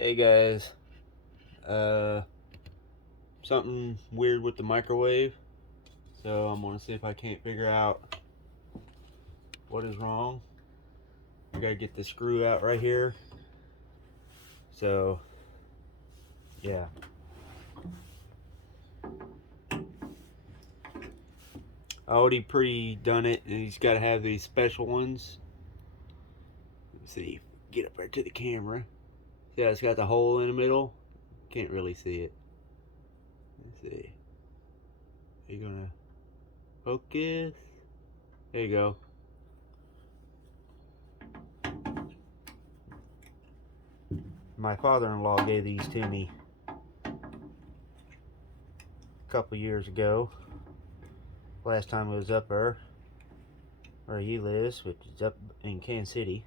Hey guys, something weird with the microwave. So I'm gonna see if I can't figure out what is wrong. I gotta get the screw out right here. So yeah, I already pre-done it, and he's got to have these special ones. Let's see, get up right to the camera. Yeah, it's got the hole in the middle. Can't really see it. Let's see. Are you gonna focus? There you go. My father-in-law gave these to me a couple years ago. Last time I was up there where he lives, which is up in Kansas City.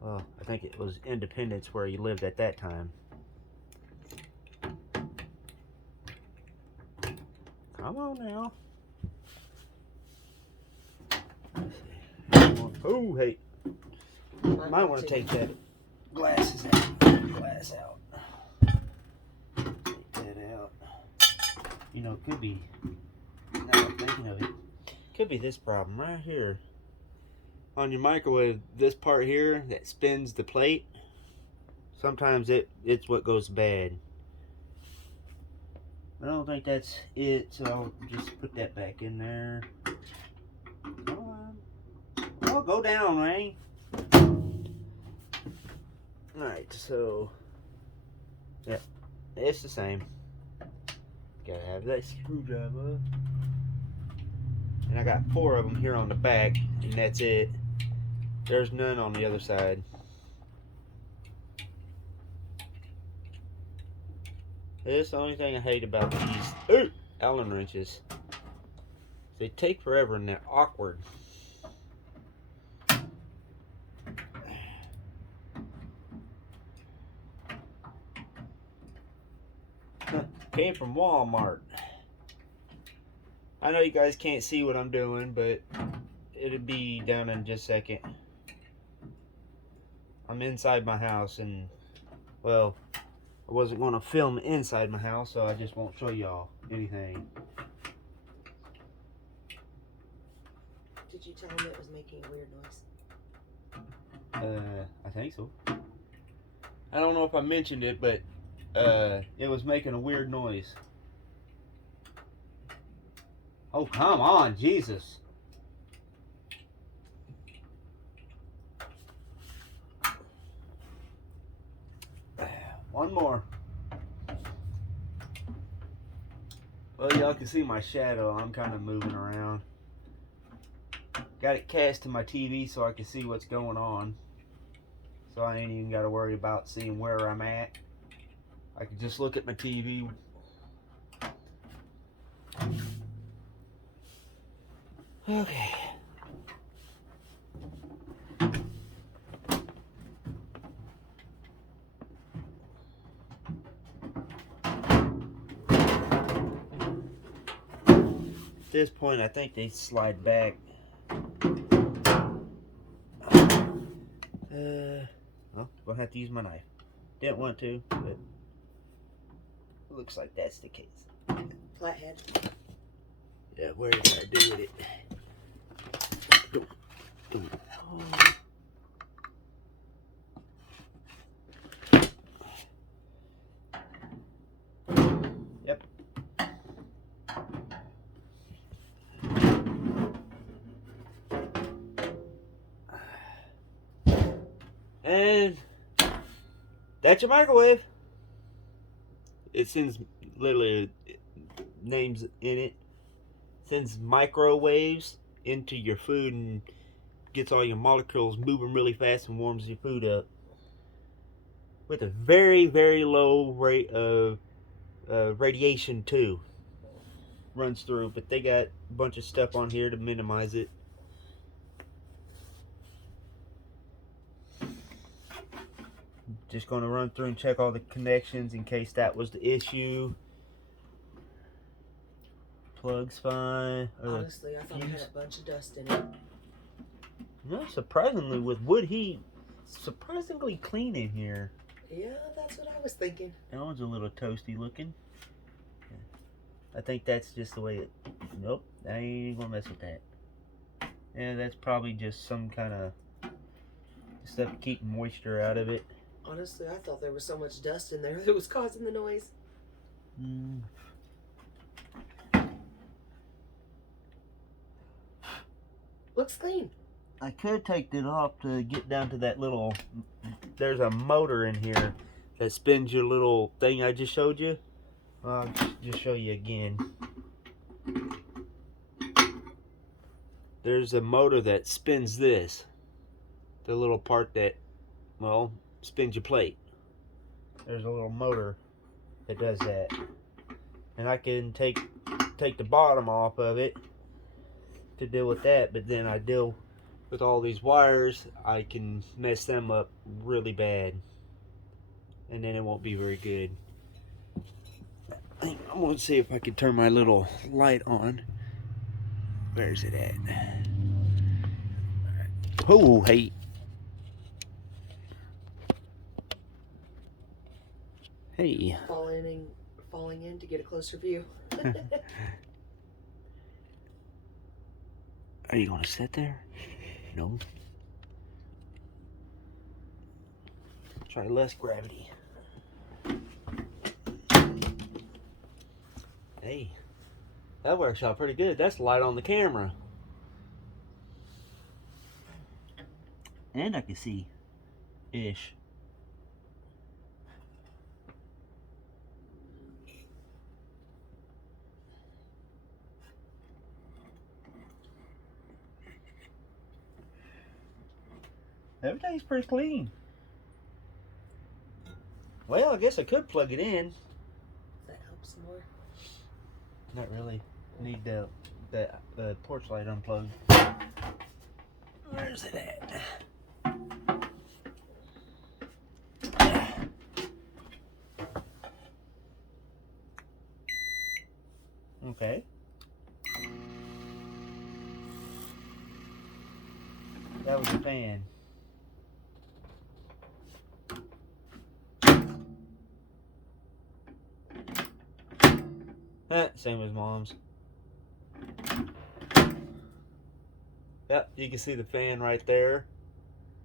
Well, I think it was Independence where he lived at that time. Come on now. Oh, hey. Might want to take that glass out. Take that out. You know, it could be, now I'm thinking of it, could be this problem right here. On your microwave, this part here that spins the plate, sometimes it's what goes bad. I don't think that's it, so I'll just put that back in there. Come on. Oh, go down, Ray. Alright, so, yeah, it's the same. Gotta have that screwdriver. And I got 4 of them here on the back, and that's it. There's none on the other side. That's the only thing I hate about these Allen wrenches. They take forever and they're awkward. Came from Walmart. I know you guys can't see what I'm doing, but it'll be down in just a second. I'm inside my house, and well, I wasn't going to film inside my house, so I just won't show y'all anything. Did you tell him it was making a weird noise? I think so. I don't know if I mentioned it, but it was making a weird noise. Oh, come on, Jesus. One more. Well, y'all can see my shadow. I'm kind of moving around. Got it cast to my TV so I can see what's going on. So I ain't even got to worry about seeing where I'm at. I can just look at my TV. Okay. At this point, I think they slide back. Well, gonna have to use my knife. Didn't want to, but it looks like that's the case. Flathead. Yeah, where did I do with it? Yep. And that's your microwave. It sends literally names in it. Sends microwaves into your food and gets all your molecules moving really fast and warms your food up with a very, very low rate of radiation too. Runs through, but they got a bunch of stuff on here to minimize it. Just going to run through and check all the connections in case that was the issue. Plug's fine. Honestly, I thought it had a bunch of dust in it. No, surprisingly, with wood heat, surprisingly clean in here. Yeah, that's what I was thinking. That one's a little toasty looking. I think that's just the way it... Nope, I ain't gonna mess with that. Yeah, that's probably just some kind of stuff to keep moisture out of it. Honestly, I thought there was so much dust in there that was causing the noise. Looks clean. I could take it off to get down to that little... There's a motor in here that spins your little thing I just showed you. I'll just show you again. There's a motor that spins this. The little part that, well, spins your plate. There's a little motor that does that. And I can take the bottom off of it to deal with that, but then I deal with all these wires, I can mess them up really bad. And then it won't be very good. I'm gonna see if I can turn my little light on. Where's it at? Oh, hey. Hey. Falling in to get a closer view. Are you gonna sit there? No. Try less gravity. Hey, that works out pretty good. That's light on the camera. And I can see ish. Everything's pretty clean. Well, I guess I could plug it in. That helps more. Not really. Need the porch light unplugged. Where's it at? Okay. That was the fan. Same as Mom's. Yep, you can see the fan right there.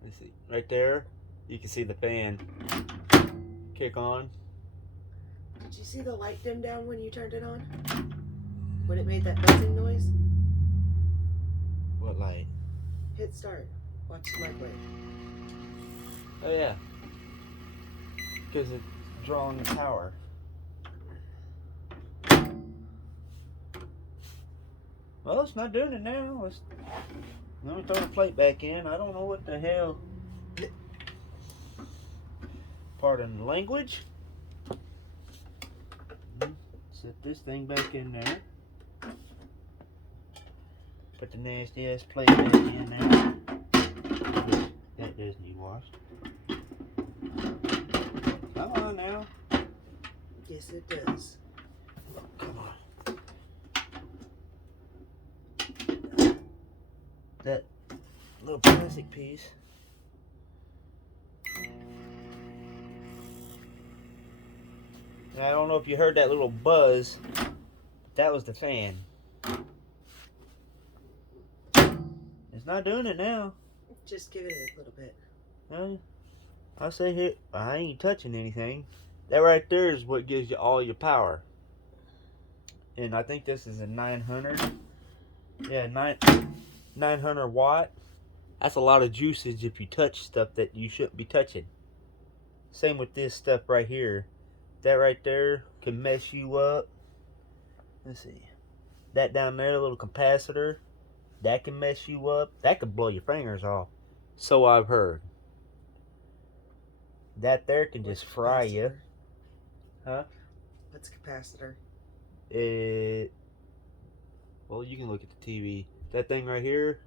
Let's see, right there. You can see the fan kick on. Did you see the light dim down when you turned it on? When it made that buzzing noise? What light? Hit start. Watch the microwave. Oh yeah. Because it's drawing the power. Well, it's not doing it now. Let me throw the plate back in. I don't know what the hell. Pardon the language. Set this thing back in there. Put the nasty ass plate back in there. That does need washed. Come on now. Yes, it does. Come on. That little plastic piece. I don't know if you heard that little buzz. That was the fan. It's not doing it now. Just give it a little bit. I say here, I ain't touching anything. That right there is what gives you all your power. And I think this is a 900. Yeah, 900 watt. That's a lot of juices if you touch stuff that you shouldn't be touching. Same with this stuff right here. That right there can mess you up. Let's see. That down there, little capacitor, that can mess you up. That could blow your fingers off. So I've heard. That there can just fry you. Huh? What's capacitor? Well, you can look at the TV. That thing right here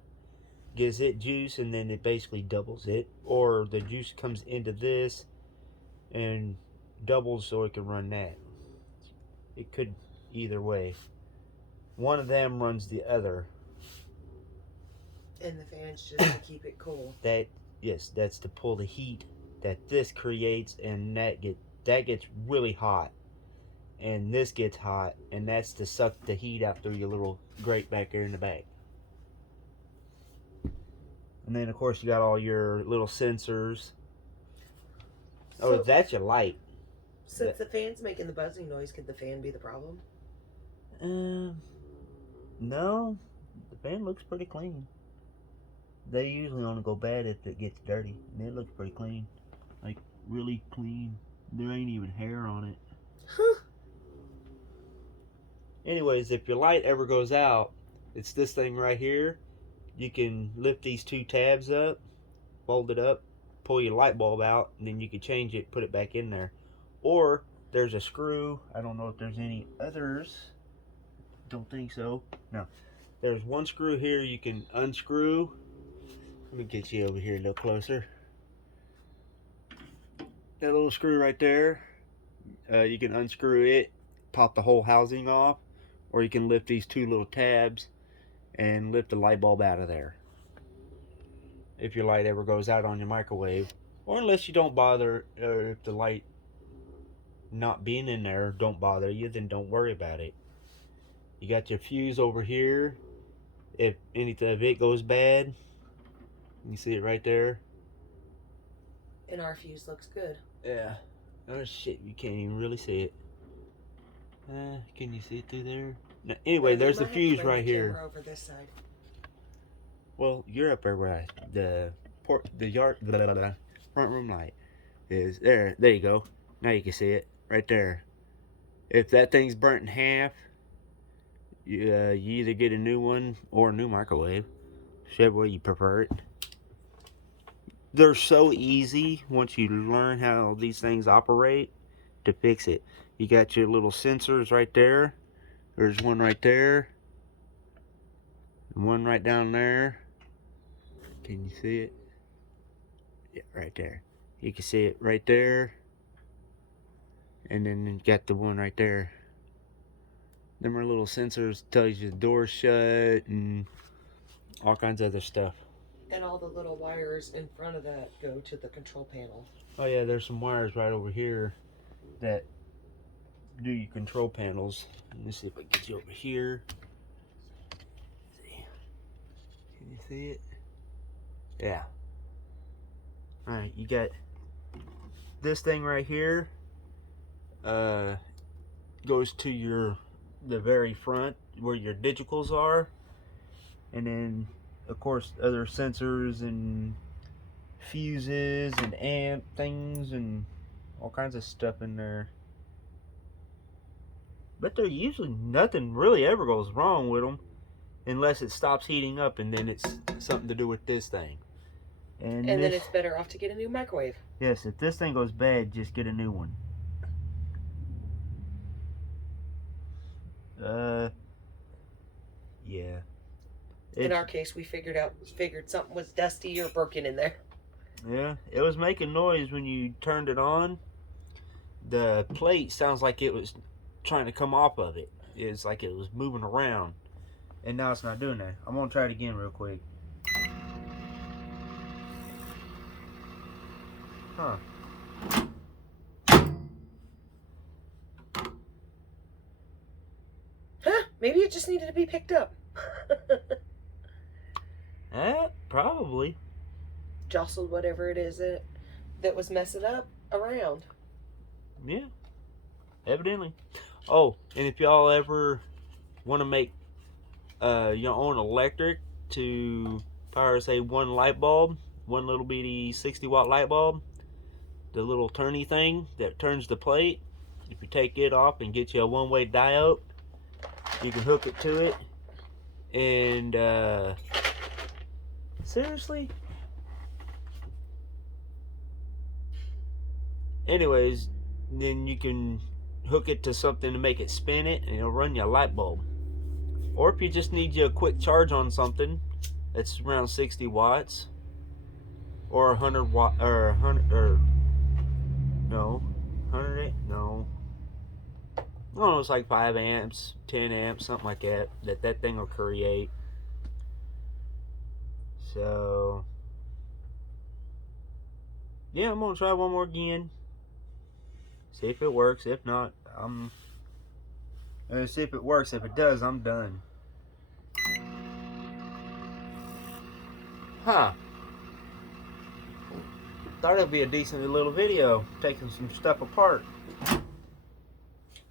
gives it juice, and then it basically doubles it. Or the juice comes into this and doubles so it can run that. It could either way. One of them runs the other. And the fan's just to keep it cool. That Yes, that's to pull the heat that this creates, and that gets really hot, and this gets hot, and that's to suck the heat out through your little grate back there in the back. And then of course you got all your little sensors. Oh, So, that's your light. since the fan's making the buzzing noise, could the fan be the problem? No, the fan looks pretty clean. They usually only go bad if it gets dirty, and it looks pretty clean, like really clean. There ain't even hair on it. Huh. Anyways, if your light ever goes out, it's this thing right here. You can lift these two tabs up, fold it up, pull your light bulb out, and then you can change it, put it back in there. Or there's a screw. I don't know if there's any others. Don't think so. No. There's one screw here you can unscrew. Let me get you over here a little closer. That little screw right there, you can unscrew it, pop the whole housing off, or you can lift these two little tabs and lift the light bulb out of there. If your light ever goes out on your microwave, or unless you don't bother, if the light not being in there don't bother you, then don't worry about it. You got your fuse over here. If anything of it goes bad, you see it right there. And our fuse looks good. Yeah. Oh shit, you can't even really see it. Can you see it through there? No, anyway, there's the fuse right here. Over this side. Well, you're up there where the front room light is. There you go. Now you can see it right there. If that thing's burnt in half, you either get a new one or a new microwave, whichever way you prefer it. They're so easy once you learn how these things operate to fix it. You got your little sensors right there. There's one right there. And one right down there. Can you see it? Yeah, right there. You can see it right there. And then you got the one right there. Them are little sensors, tells you the door's shut and all kinds of other stuff. And all the little wires in front of that go to the control panel. Oh yeah, there's some wires right over here that do your control panels. Let me see if I can get you over here. See. Can you see it? Yeah. Alright, you got this thing right here. Goes to the very front where your digitals are. And then of course other sensors and fuses and amp things and all kinds of stuff in there. But there usually nothing really ever goes wrong with them unless it stops heating up, and then it's something to do with this thing. And then it's better off to get a new microwave. Yes, if this thing goes bad, just get a new one. Yeah. In our case, we figured something was dusty or broken in there. Yeah, it was making noise when you turned it on. The plate sounds like it was trying to come off of it. It's like it was moving around. And now it's not doing that. I'm going to try it again real quick. Huh. Huh? Maybe it just needed to be picked up. Probably. Jostled whatever it is that was messing up around. Yeah. Evidently. Oh, and if y'all ever want to make your own electric to power, say, one light bulb, one little bitty 60-watt light bulb, the little turny thing that turns the plate, if you take it off and get you a one-way diode, you can hook it to it. And seriously? Anyways, then you can hook it to something to make it spin it, and it'll run you a light bulb. Or if you just need you a quick charge on something that's around 60 watts or 100 watt or 100 or no 100 no I don't know, it's like 5 amps, 10 amps, something like that that thing will create. So Yeah, I'm gonna try one more again. See if it works. If not, I'm gonna see if it works. If it does, I'm done. Huh. Thought it'd be a decent little video taking some stuff apart.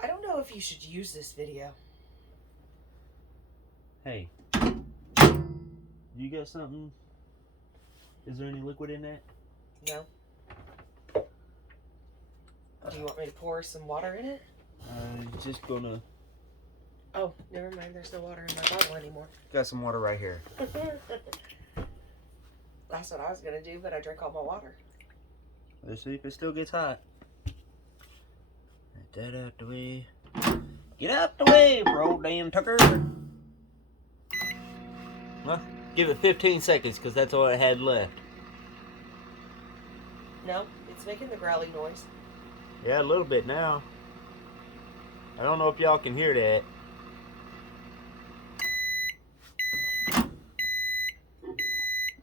I don't know if you should use this video. Hey, you got something? Is there any liquid in that? No. Do you want me to pour some water in it? Just gonna. Oh, never mind. There's no water in my bottle anymore. Got some water right here. That's what I was gonna do, but I drank all my water. Let's see if it still gets hot. Get that out the way. Get out the way, bro, damn Tucker. Well, give it 15 seconds because that's all it had left. No, it's making the growly noise. Yeah, a little bit now. I don't know if y'all can hear that.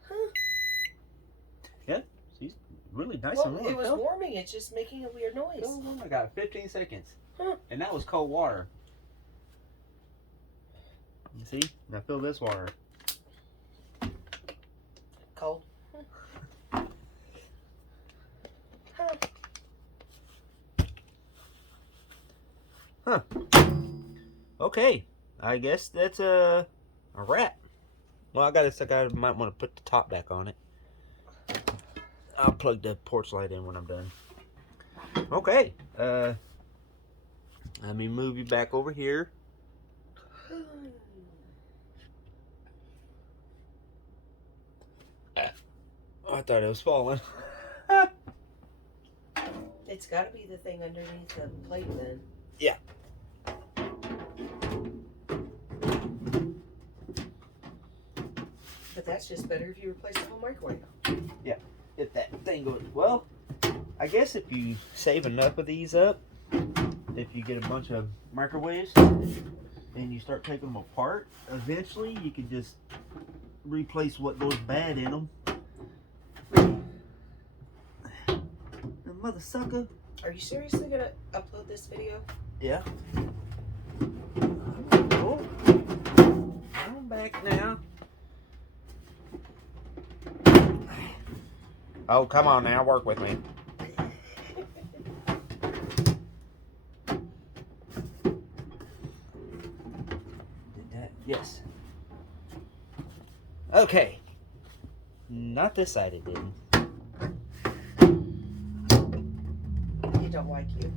Huh. Yeah, she's really nice Well, and warm. it was warming. It's just making a weird noise. Oh my god, 15 seconds. Huh. And that was cold water. You see? Now fill this water. Cold. Huh. Huh. Okay. I guess that's a wrap. Well, I might want to put the top back on it. I'll plug the porch light in when I'm done. Okay. Let me move you back over here. Oh, I thought it was falling. It's got to be the thing underneath the plate then. Yeah. But that's just better if you replace the whole microwave. Yeah. If that thing goes well, I guess if you save enough of these up, if you get a bunch of microwaves and you start taking them apart, eventually you can just replace what goes bad in them. Mother sucker. Are you seriously gonna upload this video? Yeah. Oh, I'm back now. Oh, come on now, work with me. Did that? Yes. Okay. Not this side, it didn't. You don't like you.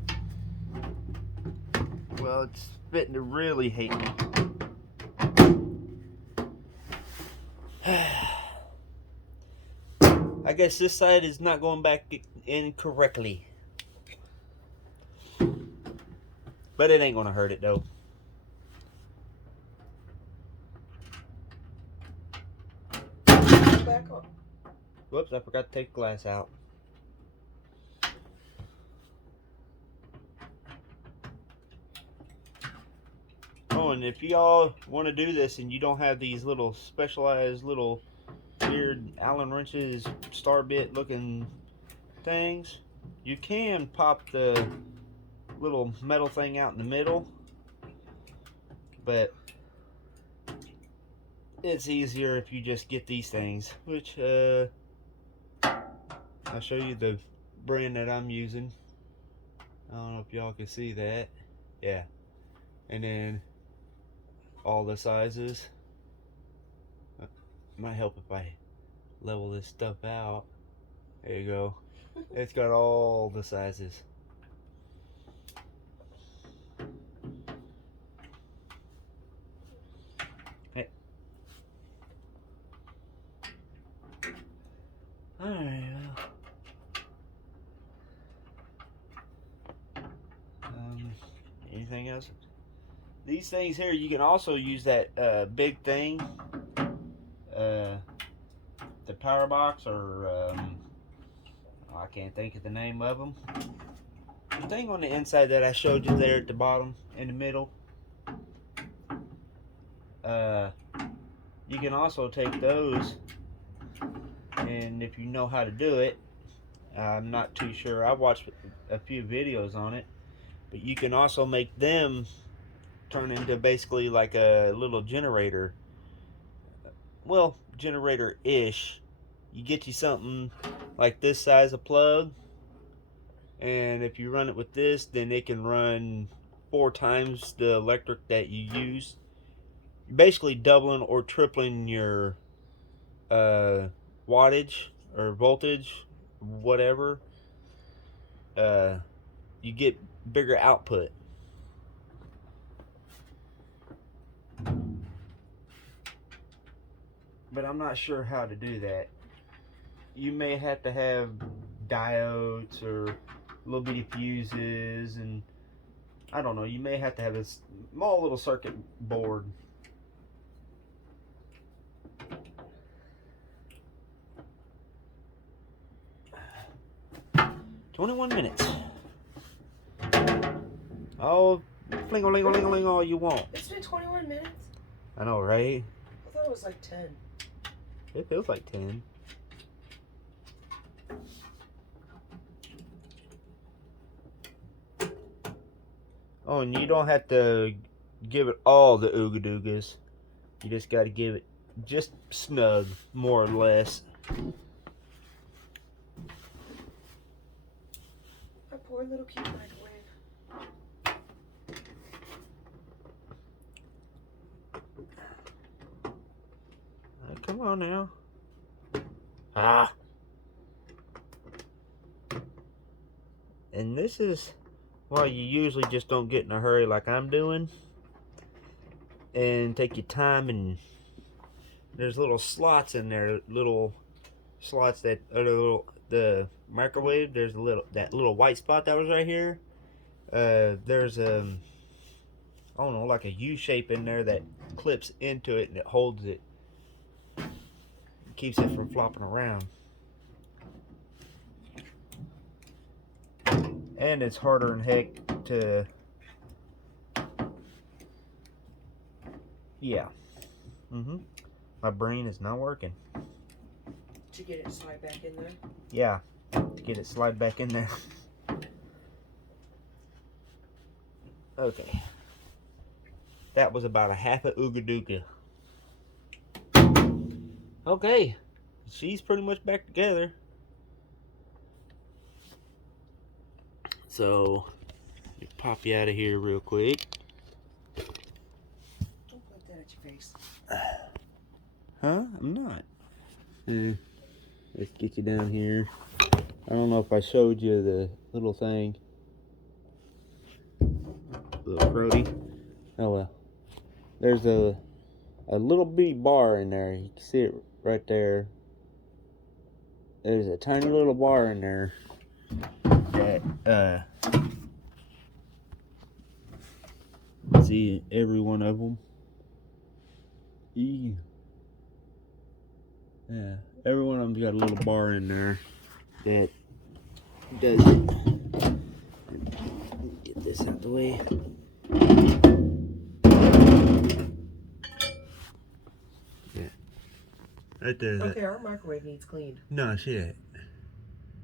Well, it's fitting to really hate me. I guess this side is not going back in correctly. But it ain't gonna hurt it though. Back on. Whoops, I forgot to take the glass out. Oh, and if y'all want to do this and you don't have these little specialized little weird Allen wrenches, star bit looking things, you can pop the little metal thing out in the middle, but it's easier if you just get these things, which I'll show you the brand that I'm using. I don't know if y'all can see that. Yeah. And then all the sizes. Might help if I level this stuff out. There you go. It's got all the sizes. Hey. Alright, well. Anything else? These things here, you can also use that big thing, the power box, or I can't think of the name of them. The thing on the inside that I showed you there at the bottom, in the middle. You can also take those, and if you know how to do it, I'm not too sure. I watched a few videos on it, but you can also make them turn into basically like a little generator. Well, generator-ish. You get you something like this size of plug, and if you run it with this, then it can run 4 times the electric that you use. You're basically doubling or tripling your wattage or voltage, whatever. You get bigger output. But I'm not sure how to do that. You may have to have diodes or little bitty fuses, and I don't know, you may have to have a small little circuit board. "21 minutes. Oh, fling-a-ling-a-ling-a-ling all you want." It's been 21 minutes. I know, right? I thought it was like 10. It feels like 10. Oh, and you don't have to give it all the ooga doogas. You just got to give it just snug, more or less. My poor little cute microwave. Come on now. Ah. And this is why you usually just don't get in a hurry like I'm doing. And take your time, and there's little slots in there, little slots that are the microwave. There's that little white spot that was right here. There's I don't know, like a U shape in there that clips into it and it holds it. Keeps it from flopping around. And it's harder than heck to, yeah. My brain is not working. To get it to slide back in there? Yeah, to get it slide back in there. Okay. That was about a half a ooga dooga. Okay, she's pretty much back together. So, let me pop you out of here real quick. Don't put that at your face. Huh? I'm not. Let's get you down here. I don't know if I showed you the little thing. Little Brody. Oh well. There's a little bitty bar in there. You can see it right there. There's a tiny little bar in there that see every one of them. Yeah, every one of them's got a little bar in there that does it. Get this out the way. Yeah, right there. Okay, our microwave needs cleaned. No shit.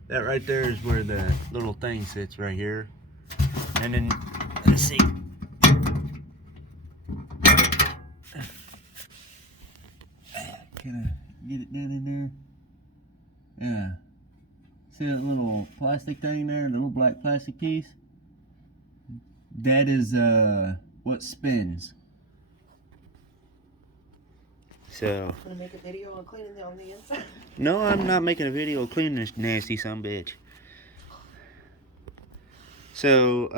That right there is where the little thing sits right here. And then, let's see. Can I get it down in there? Yeah. See that little plastic thing there? The little black plastic piece? That is what spins. So. Want to make a video on cleaning on the inside? No, I'm not making a video of cleaning this nasty sumbitch. So,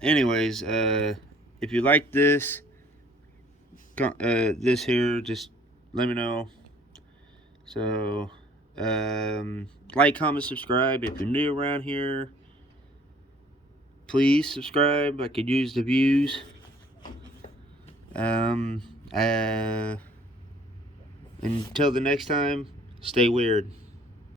anyways, if you like this here, just let me know. So, like, comment, subscribe. If you're new around here, please subscribe. I could use the views. Until the next time, stay weird.